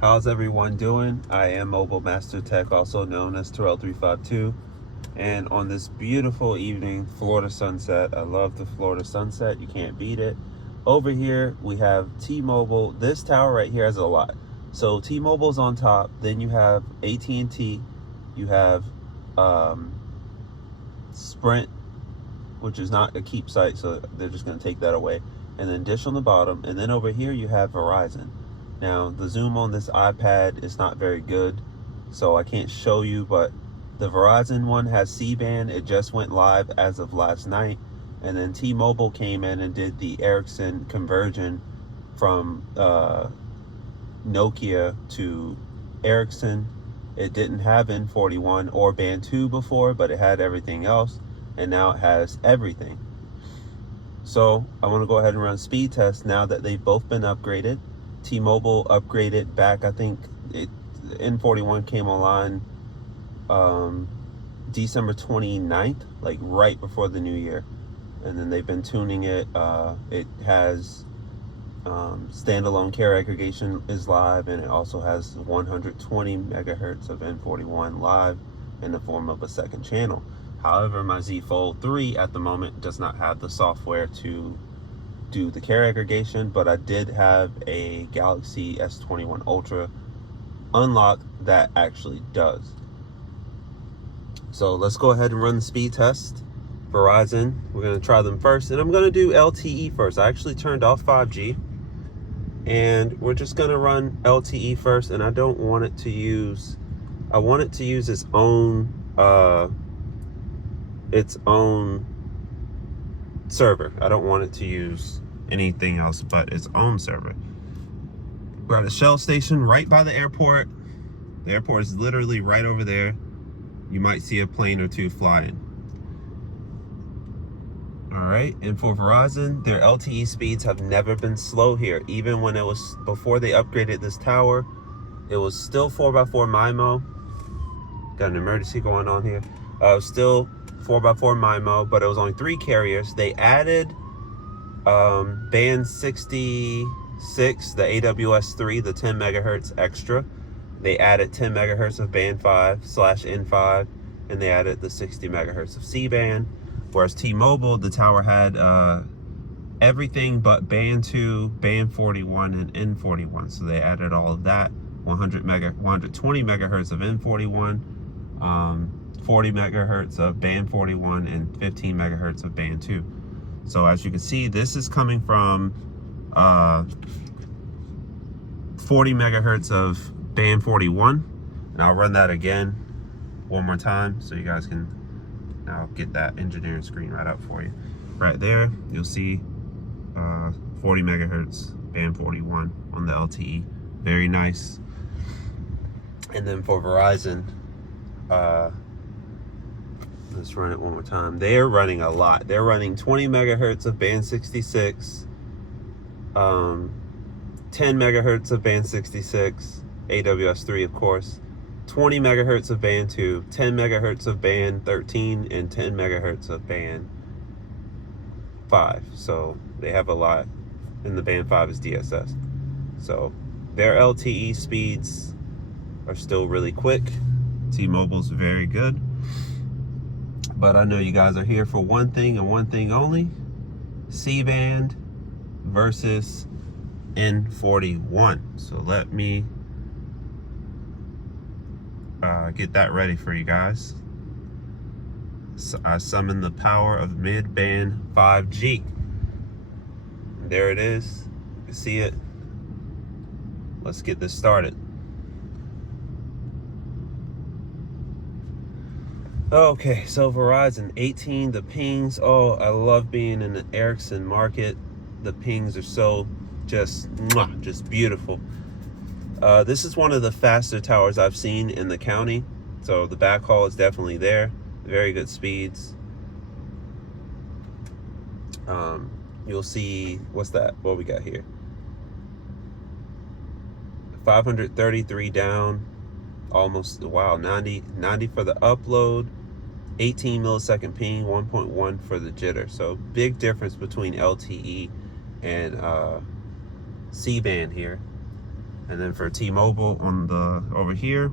How's everyone doing? I am Mobile Master Tech, also known as Terrell352. And on this beautiful evening, Florida sunset. I love the Florida sunset. You can't beat it. Over here, we have T-Mobile. This tower right here has a lot. So T-Mobile's on top. Then you have AT&T. You have Sprint, which is not a keep site, so they're just going to take that away. And then Dish on the bottom. And then over here, you have Verizon. Now, the zoom on this iPad is not very good, so I can't show you, but the Verizon one has C-band. It just went live as of last night. And then T-Mobile came in and did the Ericsson conversion from Nokia to Ericsson. It didn't have N41 or Band 2 before, but it had everything else, and now it has everything. So I want to go ahead and run speed tests now that they've both been upgraded. T-Mobile upgraded back, I think N41 came online December 29th, like right before the new year. And then they've been tuning it. It has standalone carrier aggregation is live, and it also has 120 megahertz of N41 live in the form of a second channel. However, my Z Fold 3 at the moment does not have the software to do the carrier aggregation, but I did have a Galaxy S21 Ultra unlocked that actually does. So let's go ahead and run the speed test. Verizon, we're going to try them first, and I'm going to do LTE first. I actually turned off 5G, and we're just going to run LTE first. And I don't want it to use, I want it to use its own server. I don't want it to use anything else but its own server. We're at a Shell station right by the airport. The airport is literally right over there. You might see a plane or two flying. All right, and for Verizon, their LTE speeds have never been slow here. Even when it was, before they upgraded this tower, it was still 4x4 MIMO. Got an emergency going on here. It was still 4x4 MIMO, but it was only 3 carriers. They added band 66, the AWS3, the 10 megahertz extra. They added 10 megahertz of band 5/N5, and they added the 60 megahertz of C-band. Whereas T-Mobile, the tower had everything but band 2, band 41, and N41. So they added all of that. 120 megahertz of N41, 40 megahertz of band 41, and 15 megahertz of band 2. So as you can see, this is coming from 40 megahertz of band 41. And I'll run that again one more time so you guys can, I'll get that engineering screen right up for you. Right there, you'll see 40 megahertz band 41 on the LTE. Very nice. And then for Verizon, let's run it one more time. They are running a lot. They're running 20 megahertz of band 66, 10 megahertz of band 66, AWS3 of course, 20 megahertz of band 2, 10 megahertz of band 13, and 10 megahertz of band 5. So they have a lot, and the band 5 is DSS. So their LTE speeds are still really quick. T-Mobile's very good. But I know you guys are here for one thing and one thing only: C-band versus N41. So let me get that ready for you guys. So I summon the power of mid-band 5G. There it is. You can see it. Let's get this started. Okay, so Verizon 18, the pings. Oh, I love being in the Ericsson market. The pings are so just beautiful. This is one of the faster towers I've seen in the county. So the backhaul is definitely there. Very good speeds. You'll see, what's that? What we got here? 533 down, almost, wow, 90 for the upload, 18 millisecond ping, 1.1 for the jitter. So big difference between LTE and C-band here. And then for T-Mobile on the over here,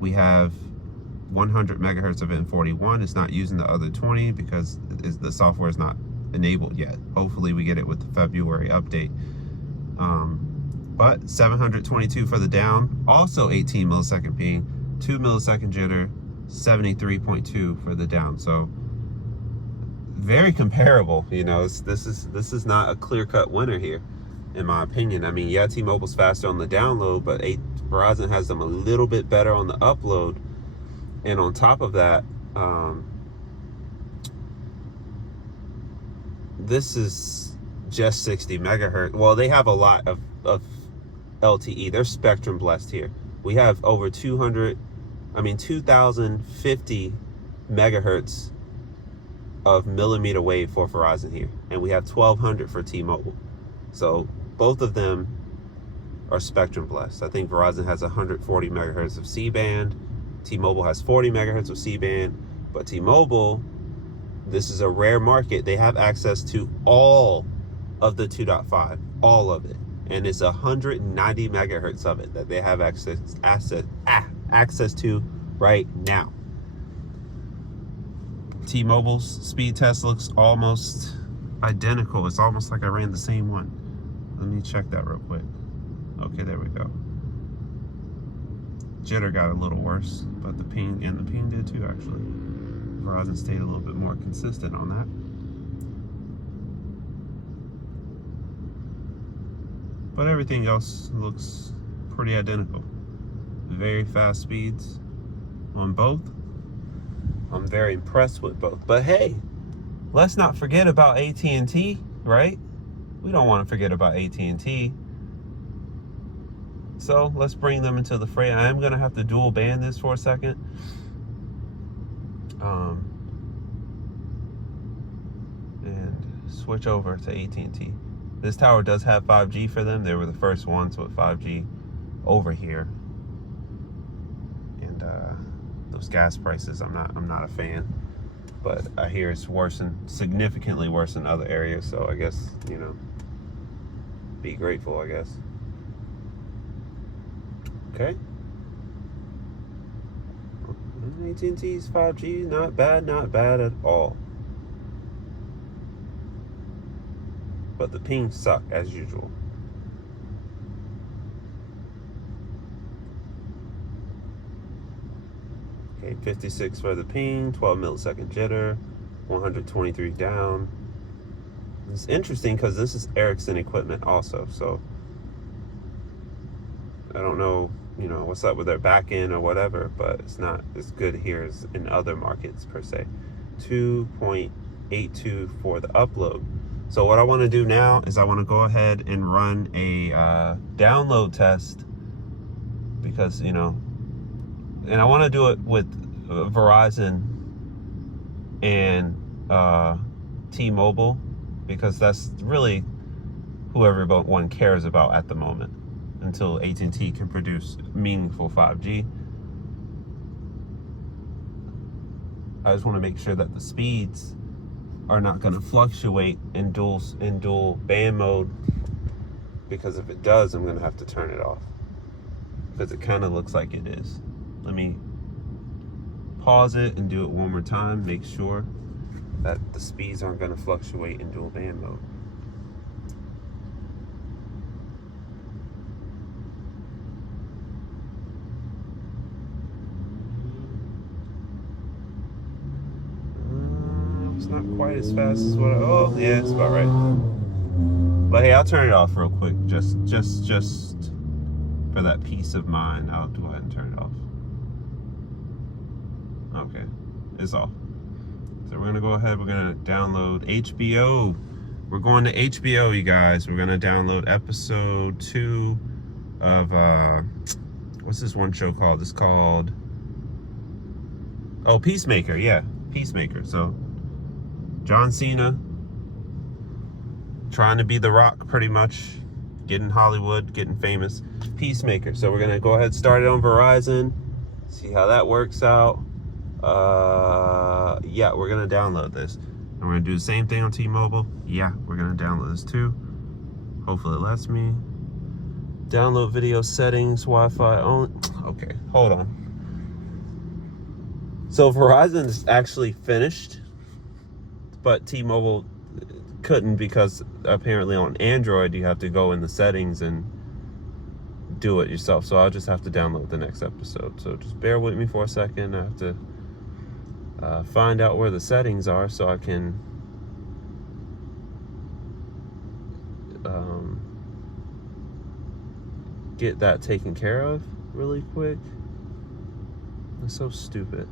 we have 100 megahertz of N41. It's not using the other 20 because the software is not enabled yet. Hopefully we get it with the February update. But 722 for the down, also 18 millisecond ping, 2 millisecond jitter, 73.2 for the down. So very comparable. You know, this is not a clear-cut winner here, in my opinion. I mean, yeah, T-Mobile's faster on the download, but Verizon has them a little bit better on the upload. And on top of that, this is just 60 megahertz. Well, they have a lot of LTE. They're spectrum blessed here. We have over 2,050 megahertz of millimeter wave for Verizon here. And we have 1,200 for T-Mobile. So both of them are spectrum blessed. I think Verizon has 140 megahertz of C-band. T-Mobile has 40 megahertz of C-band. But T-Mobile, this is a rare market. They have access to all of the 2.5, all of it. And it's 190 megahertz of it that they have access to right now. T-Mobile's speed test looks almost identical. It's almost like I ran the same one. Let me check that real quick. Okay, there we go. Jitter got a little worse, but the ping did too, actually. Verizon stayed a little bit more consistent on that. But everything else looks pretty identical. Very fast speeds on both. I'm very impressed with both. But hey, let's not forget about AT&T, right? We don't want to forget about AT&T. So let's bring them into the fray. I am going to have to dual band this for a second. And switch over to AT&T. This tower does have 5G for them. They were the first ones with 5G over here. And those gas prices, I'm not a fan. But I hear it's significantly worse in other areas. So I guess, you know, be grateful, I guess. Okay. AT&T's 5G, not bad at all. But the pings suck as usual. Okay, 56 for the ping, 12 millisecond jitter, 123 down. It's interesting because this is Ericsson equipment also, so I don't know, you know, what's up with their back end or whatever, but it's not as good here as in other markets per se. 2.82 for the upload. So what I want to do now is I want to go ahead and run a download test because, you know, and I want to do it with Verizon and T-Mobile because that's really who everyone cares about at the moment until AT&T can produce meaningful 5G. I just want to make sure that the speeds are not going to fluctuate in dual band mode, because if it does, I'm going to have to turn it off because it kind of looks like it is. Let me pause it and do it one more time, make sure that the speeds aren't going to fluctuate in dual band mode. It's not quite as fast as what oh yeah, it's about right. But hey, I'll turn it off real quick, just for that peace of mind. I'll go ahead and turn it off. Okay, it's off. So we're gonna go ahead, we're gonna download HBO. We're going to HBO, you guys. We're gonna download episode 2 of what's this one show called? It's called Peacemaker. Yeah, Peacemaker. So John Cena trying to be The Rock, pretty much, getting Hollywood, getting famous. Peacemaker. So we're gonna go ahead and start it on Verizon, see how that works out. Yeah, we're gonna download this, and we're gonna do the same thing on T-Mobile. Yeah, we're gonna download this too. Hopefully it lets me. Download video settings, Wi-Fi only. Okay, hold on. So Verizon's actually finished, but T-Mobile couldn't because apparently on Android you have to go in the settings and do it yourself. So I'll just have to download the next episode. So just bear with me for a second. I have to find out where the settings are so I can get that taken care of really quick. That's so stupid.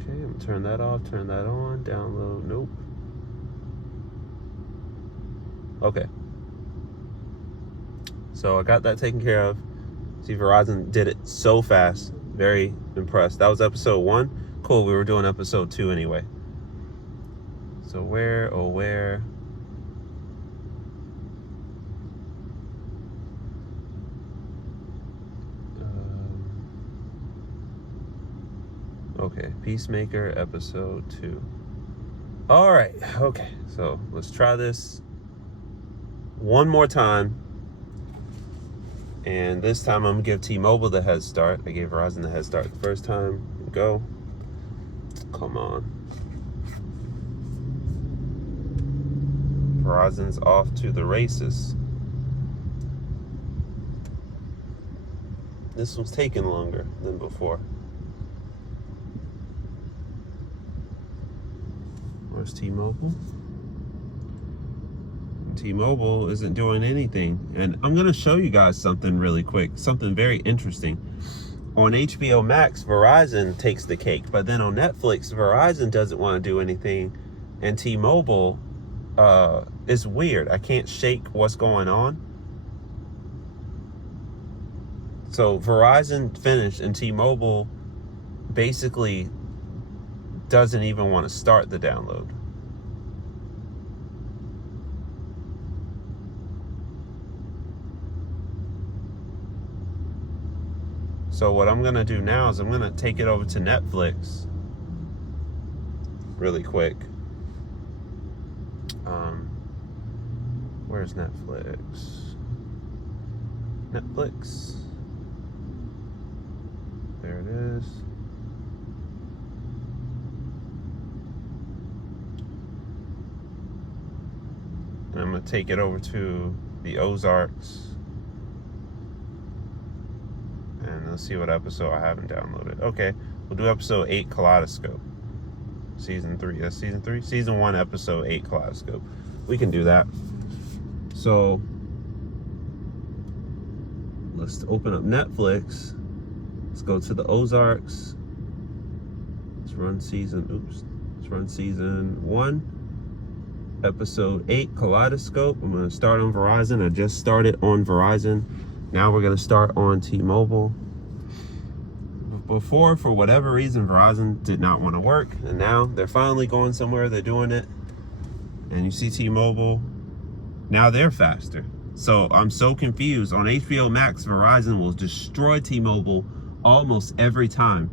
Okay, I'm gonna turn that off, turn that on, download, nope. Okay. So I got that taken care of. See, Verizon did it so fast. Very impressed. That was episode 1. Cool, we were doing episode 2 anyway. So where, oh where? Okay, Peacemaker episode 2. All right, okay, so let's try this one more time. And this time I'm gonna give T-Mobile the head start. I gave Verizon the head start the first time. Go. Come on. Verizon's off to the races. This was taking longer than before. Where's T-Mobile? T-Mobile isn't doing anything. And I'm gonna show you guys something really quick, something very interesting. On HBO Max, Verizon takes the cake, but then on Netflix, Verizon doesn't want to do anything, and T-Mobile is weird. I can't shake what's going on. So Verizon finished, and T-Mobile basically doesn't even want to start the download. So what I'm gonna do now is I'm gonna take it over to Netflix really quick. Where's Netflix? Netflix. There it is. And I'm gonna take it over to the Ozarks. And let's see what episode I haven't downloaded. Okay, we'll do episode 8, Kaleidoscope. Season 3. That's season 3? Season 1, episode 8, Kaleidoscope. We can do that. So let's open up Netflix. Let's go to the Ozarks. Let's run season 1, episode 8, Kaleidoscope. I'm gonna start on Verizon. I just started on Verizon. Now we're gonna start on T-Mobile. Before, for whatever reason, Verizon did not want to work, and now they're finally going somewhere. They're doing it, and you see T-Mobile. Now they're faster. So I'm so confused. On HBO Max, Verizon will destroy T-Mobile almost every time,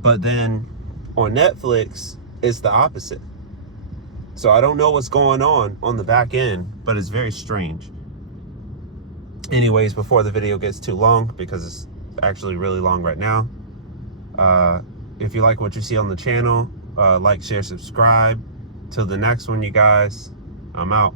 but then on Netflix, it's the opposite. So I don't know what's going on the back end, but it's very strange. Anyways, before the video gets too long, because it's actually really long right now, if you like what you see on the channel, like, share, subscribe. Till the next one, you guys, I'm out.